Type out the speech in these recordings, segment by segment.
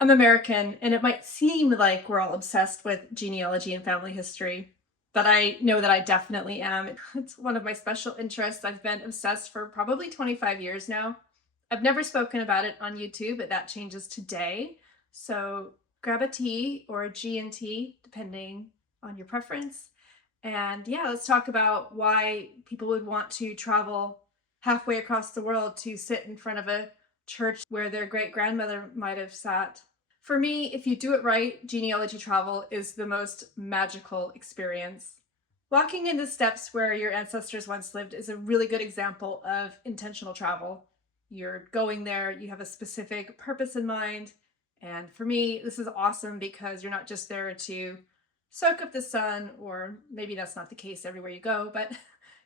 I'm American, and it might seem like we're all obsessed with genealogy and family history, but I know that I definitely am. It's one of my special interests. I've been obsessed for probably 25 years now. I've never spoken about it on YouTube, but that changes today. So grab a tea or a G&T, depending on your preference. And yeah, let's talk about why people would want to travel halfway across the world to sit in front of a church where their great grandmother might have sat. For me, if you do it right, genealogy travel is the most magical experience. Walking in the steps where your ancestors once lived is a really good example of intentional travel. You're going there, you have a specific purpose in mind. And for me, this is awesome because you're not just there to soak up the sun, or maybe that's not the case everywhere you go, but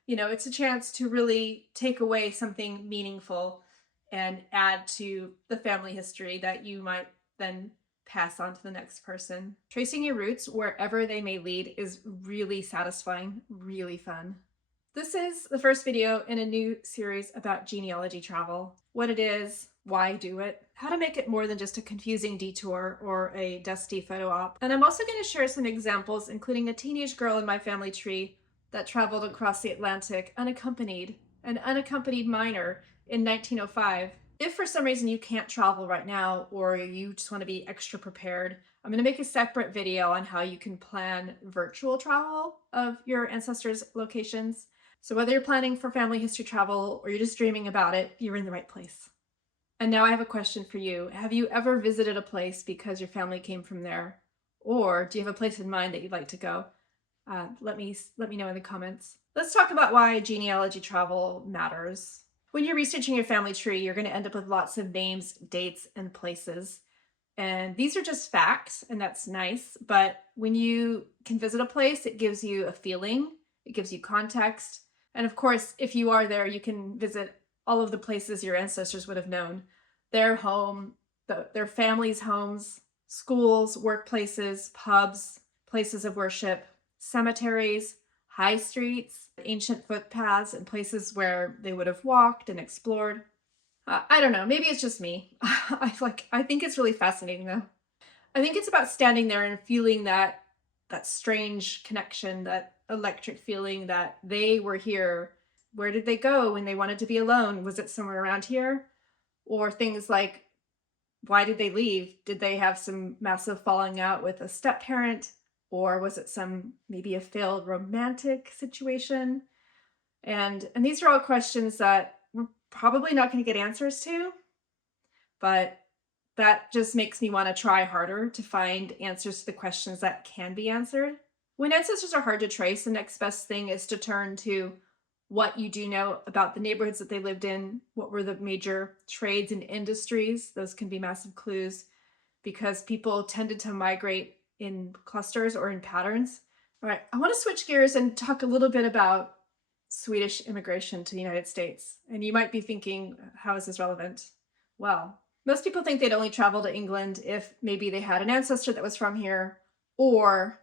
it's a chance to really take away something meaningful and add to the family history that you might then pass on to the next person. Tracing your roots wherever they may lead is really satisfying, really fun. This is the first video in a new series about genealogy travel. What it is, why do it, how to make it more than just a confusing detour or a dusty photo op. And I'm also going to share some examples, including a teenage girl in my family tree that traveled across the Atlantic unaccompanied, an unaccompanied minor in 1905. If for some reason you can't travel right now, or you just want to be extra prepared, I'm going to make a separate video on how you can plan virtual travel of your ancestors' locations. So whether you're planning for family history travel or you're just dreaming about it, you're in the right place. And now I have a question for you. Have you ever visited a place because your family came from there? Or do you have a place in mind that you'd like to go? Let me know in the comments. Let's talk about why genealogy travel matters. When you're researching your family tree, you're going to end up with lots of names, dates, and places. And these are just facts, and that's nice. But when you can visit a place, it gives you a feeling, it gives you context. And of course, if you are there, you can visit all of the places your ancestors would have known. Their home, their families' homes, schools, workplaces, pubs, places of worship, cemeteries, high streets, ancient footpaths, and places where they would have walked and explored. I don't know, maybe it's just me. I think it's really fascinating though. I think it's about standing there and feeling that strange connection, that electric feeling that they were here. Where did they go when they wanted to be alone? Was it somewhere around here? Or things like, why did they leave? Did they have some massive falling out with a step parent? Or was it maybe a failed romantic situation? And these are all questions that we're probably not going to get answers to, but that just makes me want to try harder to find answers to the questions that can be answered. When ancestors are hard to trace, the next best thing is to turn to what you do know about the neighborhoods that they lived in, what were the major trades and industries. Those can be massive clues because people tended to migrate in clusters or in patterns. All right, I want to switch gears and talk a little bit about Swedish immigration to the United States. And you might be thinking, how is this relevant? Well, most people think they'd only travel to England if maybe they had an ancestor that was from here, or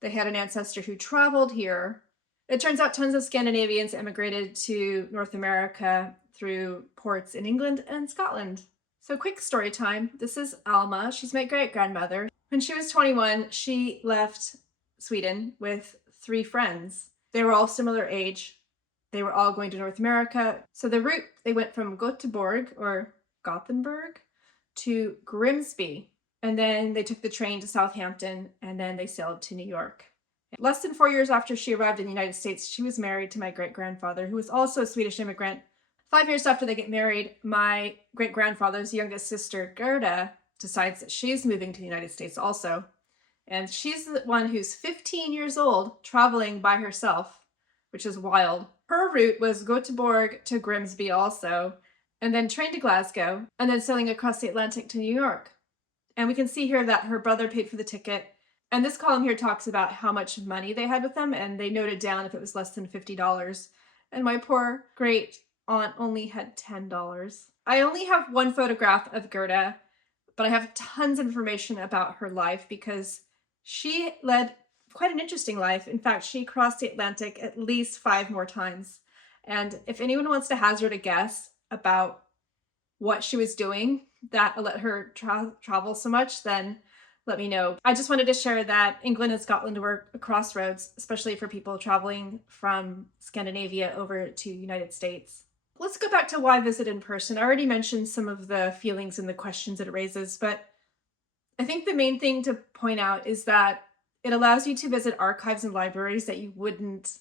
they had an ancestor who traveled here. It turns out tons of Scandinavians immigrated to North America through ports in England and Scotland. So quick story time. This is Alma. She's my great-grandmother. When she was 21, she left Sweden with 3 friends. They were all similar age. They were all going to North America. So the route, they went from Göteborg or Gothenburg to Grimsby. And then they took the train to Southampton, and then they sailed to New York. Less than 4 years after she arrived in the United States, she was married to my great-grandfather, who was also a Swedish immigrant. 5 years after they get married, my great-grandfather's youngest sister, Gerda, decides that she's moving to the United States also. And she's the one who's 15 years old, traveling by herself, which is wild. Her route was Göteborg to Grimsby also, and then train to Glasgow, and then sailing across the Atlantic to New York. And we can see here that her brother paid for the ticket. And this column here talks about how much money they had with them, and they noted down if it was less than $50. And my poor great aunt only had $10. I only have one photograph of Gerda, but I have tons of information about her life because she led quite an interesting life. In fact, she crossed the Atlantic at least 5 more times. And if anyone wants to hazard a guess about what she was doing that let her travel so much, then let me know. I just wanted to share that England and Scotland were a crossroads, especially for people traveling from Scandinavia over to United States. Let's go back to why visit in person. I already mentioned some of the feelings and the questions that it raises, but I think the main thing to point out is that it allows you to visit archives and libraries that you wouldn't,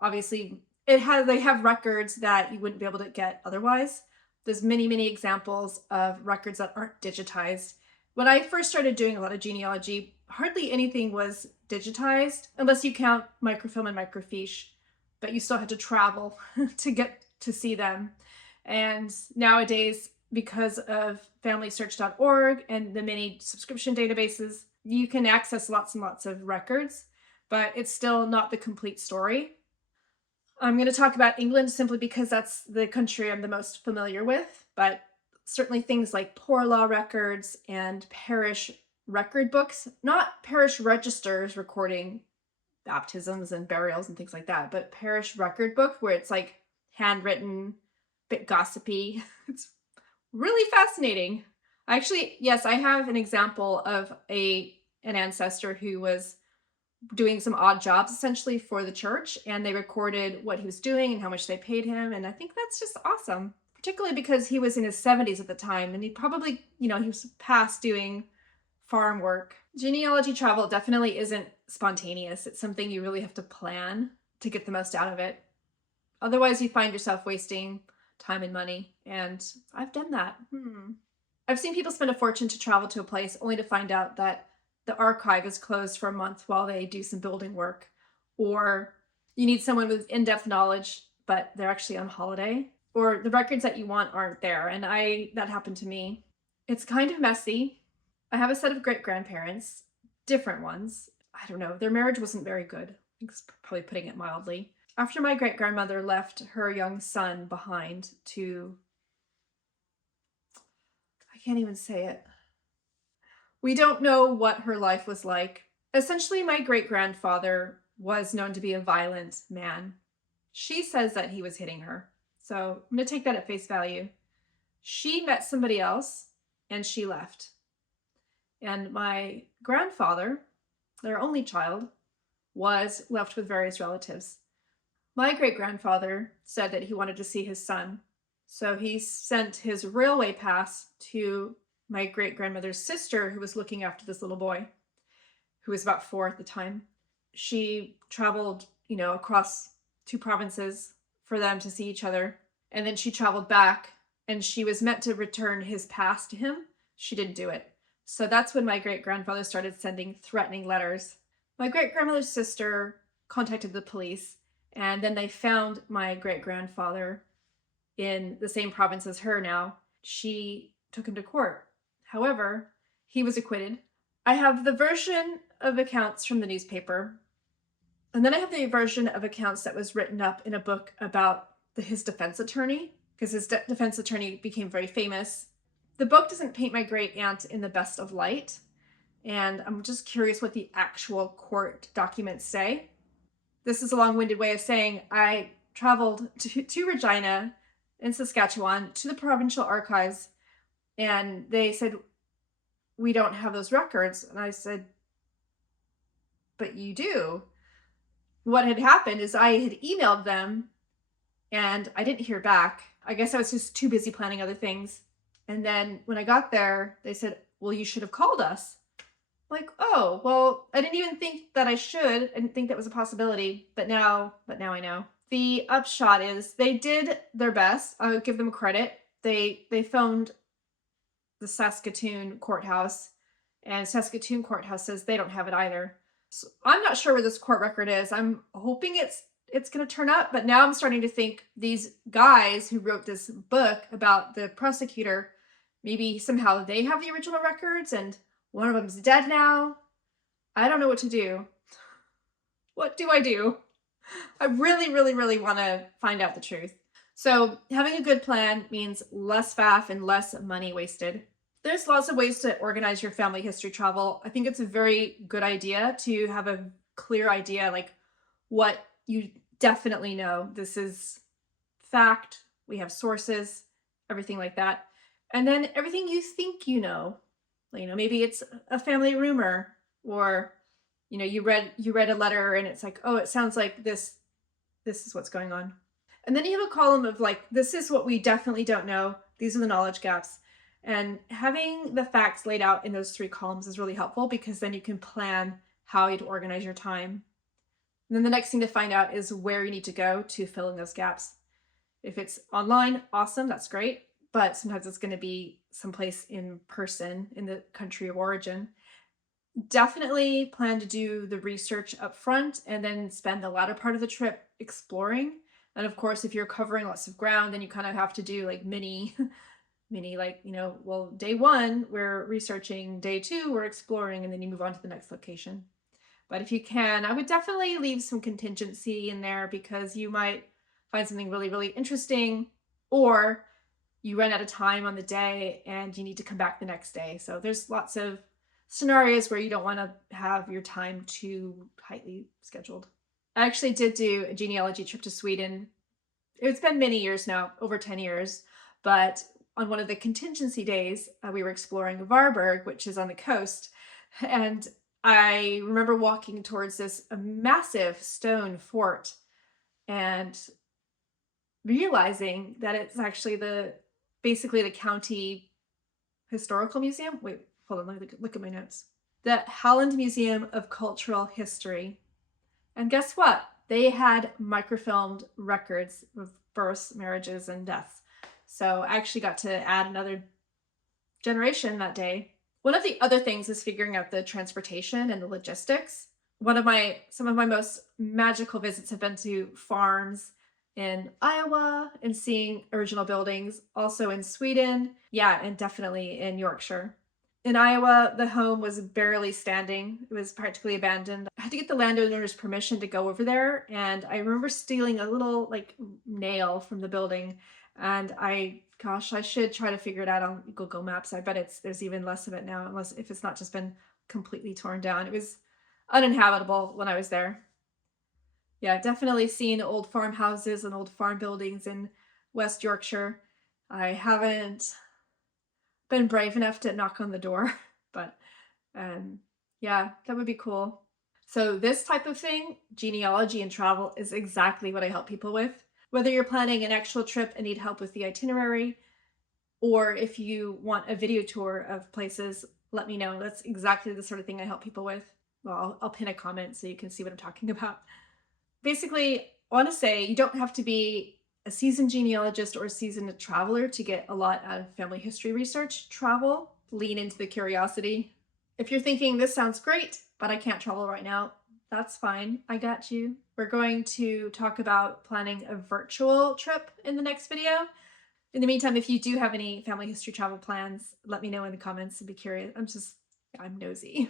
obviously, they have records that you wouldn't be able to get otherwise. There's many examples of records that aren't digitized. When I first started doing a lot of genealogy, hardly anything was digitized unless you count microfilm and microfiche, but you still had to travel to get to see them. And nowadays, because of familysearch.org and the many subscription databases, you can access lots and lots of records, but it's still not the complete story. I'm going to talk about England simply because that's the country I'm the most familiar with, but certainly things like poor law records and parish record books, not parish registers recording baptisms and burials and things like that, but parish record book where it's like handwritten, bit gossipy. It's really fascinating. Actually, yes, I have an example of an ancestor who was doing some odd jobs essentially for the church, and they recorded what he was doing and how much they paid him, and I think that's just awesome, particularly because he was in his 70s at the time, and he probably, he was past doing farm work. Genealogy travel definitely isn't spontaneous. It's something you really have to plan to get the most out of it. Otherwise, you find yourself wasting time and money, and I've done that. I've seen people spend a fortune to travel to a place only to find out that the archive is closed for a month while they do some building work, or you need someone with in-depth knowledge, but they're actually on holiday, or the records that you want aren't there. And that happened to me. It's kind of messy. I have a set of great-grandparents, different ones. I don't know, their marriage wasn't very good. I'm probably putting it mildly. After my great-grandmother left her young son behind to, I can't even say it. We don't know what her life was like. Essentially, my great-grandfather was known to be a violent man. She says that he was hitting her. So I'm going to take that at face value. She met somebody else and she left. And my grandfather, their only child, was left with various relatives. My great-grandfather said that he wanted to see his son. So he sent his railway pass to my great-grandmother's sister, who was looking after this little boy, who was about 4 at the time. She traveled, across 2 provinces for them to see each other. And then she traveled back, and she was meant to return his pass to him. She didn't do it. So that's when my great-grandfather started sending threatening letters. My great-grandmother's sister contacted the police, and then they found my great-grandfather in the same province as her now. She took him to court. However, he was acquitted. I have the version of accounts from the newspaper, and then I have the version of accounts that was written up in a book about his defense attorney, because his defense attorney became very famous. The book doesn't paint my great-aunt in the best of light, and I'm just curious what the actual court documents say. This is a long-winded way of saying I traveled to Regina in Saskatchewan to the provincial archives, and they said, we don't have those records. And I said, but you do. What had happened is I had emailed them and I didn't hear back. I guess I was just too busy planning other things. And then when I got there, they said, well, you should have called us. Like, oh, well, I didn't even think that I should. I didn't think that was a possibility, but now I know. The upshot is they did their best. I would give them credit. They phoned the Saskatoon courthouse, and Saskatoon courthouse says they don't have it either. So I'm not sure where this court record is. I'm hoping it's going to turn up, but now I'm starting to think these guys who wrote this book about the prosecutor, maybe somehow they have the original records and one of them's dead now. I don't know what to do. What do I do? I really want to find out the truth. So having a good plan means less faff and less money wasted. There's lots of ways to organize your family history travel. I think it's a very good idea to have a clear idea, like what you definitely know. This is fact. We have sources, everything like that. And then everything you think maybe it's a family rumor, or you read a letter and it's like, oh, it sounds like this is what's going on. And then you have a column of like, this is what we definitely don't know. These are the knowledge gaps. And having the facts laid out in those three columns is really helpful, because then you can plan how you'd organize your time. And then the next thing to find out is where you need to go to fill in those gaps. If it's online, awesome, that's great. But sometimes it's going to be someplace in person in the country of origin. Definitely plan to do the research up front and then spend the latter part of the trip exploring. And of course, if you're covering lots of ground, then you kind of have to do like mini, like, well, day one, we're researching, day two, we're exploring, and then you move on to the next location. But if you can, I would definitely leave some contingency in there, because you might find something really, really interesting, or you run out of time on the day and you need to come back the next day. So there's lots of scenarios where you don't want to have your time too tightly scheduled. I actually did do a genealogy trip to Sweden. It's been many years now, over 10 years, but on one of the contingency days, we were exploring Varberg, which is on the coast. And I remember walking towards this massive stone fort and realizing that it's actually basically the county historical museum. Wait, hold on, let me look at my notes. The Halland Museum of Cultural History. And guess what? They had microfilmed records of births, marriages, and deaths. So I actually got to add another generation that day. One of the other things is figuring out the transportation and the logistics. Some of my most magical visits have been to farms in Iowa and seeing original buildings, also in Sweden, yeah, and definitely in Yorkshire. In Iowa, the home was barely standing. It was practically abandoned. I had to get the landowner's permission to go over there, and I remember stealing a little like nail from the building, and I should try to figure it out on Google Maps. I bet there's even less of it now, unless if it's not just been completely torn down. It was uninhabitable when I was there. Yeah, definitely seen old farmhouses and old farm buildings in West Yorkshire. I haven't been brave enough to knock on the door, but yeah, that would be cool. So this type of thing, genealogy and travel, is exactly what I help people with. Whether you're planning an actual trip and need help with the itinerary, or if you want a video tour of places, let me know. That's exactly the sort of thing I help people with. Well, I'll pin a comment so you can see what I'm talking about. Basically, I want to say you don't have to be a seasoned genealogist or a seasoned traveler to get a lot out of family history research. Travel, lean into the curiosity. If you're thinking, this sounds great, but I can't travel right now, that's fine. I got you. We're going to talk about planning a virtual trip in the next video. In the meantime, if you do have any family history travel plans, let me know in the comments. I'd be curious. I'm nosy.